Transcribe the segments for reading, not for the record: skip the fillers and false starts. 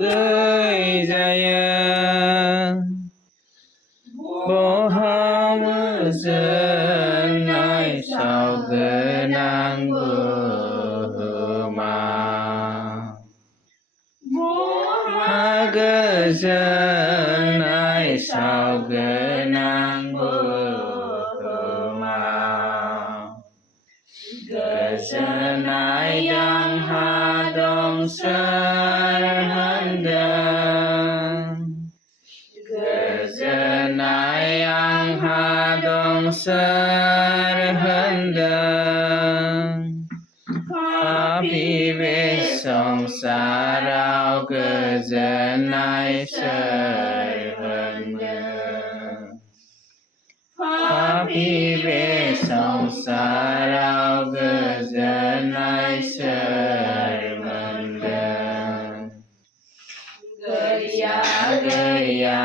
gửi dây bố hông dân nói sao gỡ nàng bờ mà gỡ dân nói sao gỡ nàng bờ mà gỡ dân ai đang hà đông sơ serhendang Papi besong sarau kezenai serhendang Papi besong sarau kezenai serhendang Gaya gaya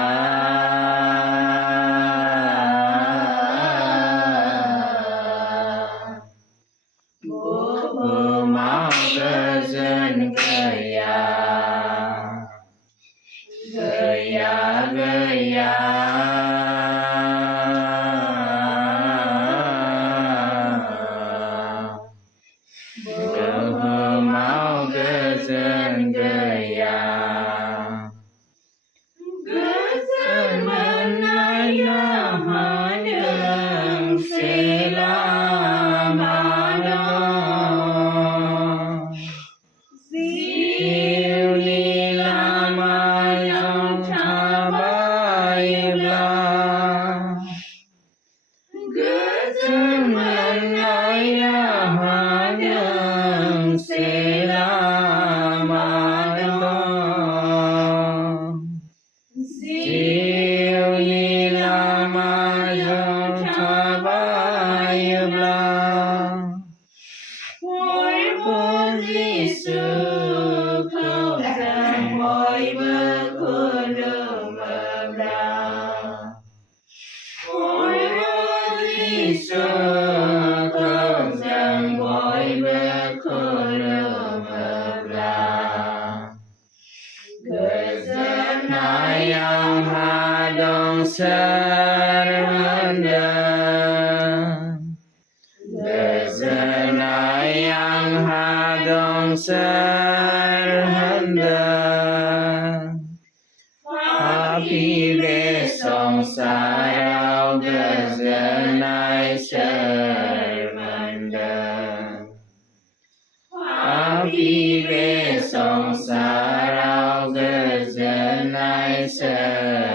serhendang Gezenayang hadong serhendang Papi besong sarau gezenai serhendang Papi besong sarau gezenai serhendang